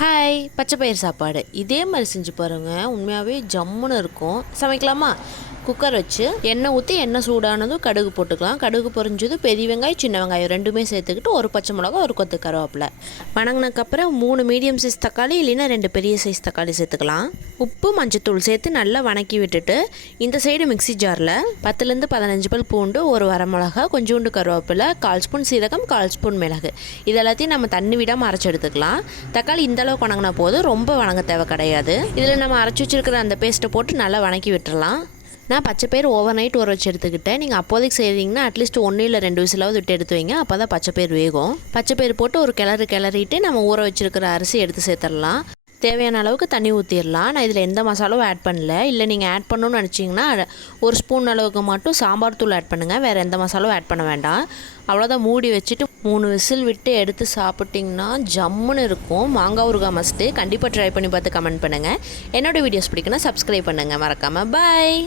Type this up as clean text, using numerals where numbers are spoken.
Hi பச்சை பயிர் சாப்பாடு இதே மாதிரி செஞ்சு பாருங்கள். உண்மையாகவே ஜம்முன்னு இருக்கும். சமைக்கலாமா? குக்கர் வச்சு எண்ணெய் ஊற்றி எண்ணெய் சூடானதும் கடுகு போட்டுக்கலாம். கடுகு பொரிஞ்சதும் பெரிய வெங்காயம் சின்ன வெங்காயம் ரெண்டுமே சேர்த்துக்கிட்டு ஒரு பச்சை மிளகா ஒரு கொத்து கருவேப்பிலை. வணங்கினதுக்கப்புறம் 3 மீடியம் சைஸ் தக்காளி இல்லைன்னா 2 பெரிய சைஸ் தக்காளி சேர்த்துக்கலாம். உப்பு மஞ்சத்தூள் சேர்த்து நல்லா வணக்கி விட்டுட்டு இந்த சைடு மிக்ஸி ஜாரில் 10லேருந்து 15 பல் பூண்டு, ஒரு வரமிளகா, கொஞ்சோண்டு கருவேப்பிலை, 1/4 ஸ்பூன் சீரகம், 1/4 ஸ்பூன் மிளகு இது எல்லாத்தையும் நம்ம தண்ணி விடாமல் அரைச்சி எடுத்துக்கலாம். தக்காளி இந்த அளவுக்கு வணங்கினா போதும், ரொம்ப வணங்க தேவை கிடையாது. இதில் நம்ம அரைச்சி வச்சிருக்கிற அந்த பேஸ்ட்டை போட்டு நல்லா வணக்கி விட்டுறலாம். நான் பச்சை பயிர் ஓவர் நைட் ஊற வச்சு எடுத்துக்கிட்டேன். நீங்கள் அப்போதைக்கு செய்கிறீங்கன்னா அட்லீஸ்ட் 1 இல்லை 2 விசிலாவது விட்டு எடுத்து வைங்க. அப்போ தான் பச்சை பயிர் வேகும். பச்சை பயிர் போட்டு ஒரு கிளறிட்டு நம்ம ஊற வச்சுருக்கிற அரிசி எடுத்து சேர்த்துடலாம். தேவையான அளவுக்கு தண்ணி ஊற்றிடலாம். நான் இதில் எந்த மசாலாவும் ஆட் பண்ணல. இல்லை நீங்கள் ஆட் பண்ணணும்னு நினச்சிங்கன்னா 1 ஸ்பூன் அளவுக்கு மட்டும் சாம்பார் தூள் ஆட் பண்ணுங்கள். வேறு எந்த மசாலாவும் ஆட் பண்ண வேண்டாம். அவ்வளோதான். மூடி வச்சுட்டு 3 விசில் விட்டு எடுத்து சாப்பிட்டிங்கன்னா ஜம்முன்னு இருக்கும். மாங்காய் ஊறுகாய் மஸ்ட்டு. கண்டிப்பாக ட்ரை பண்ணி பார்த்து கமெண்ட் பண்ணுங்கள். என்னோடய வீடியோஸ் பிடிக்குன்னா சப்ஸ்கிரைப் பண்ணுங்கள் மறக்காமல். பாய்.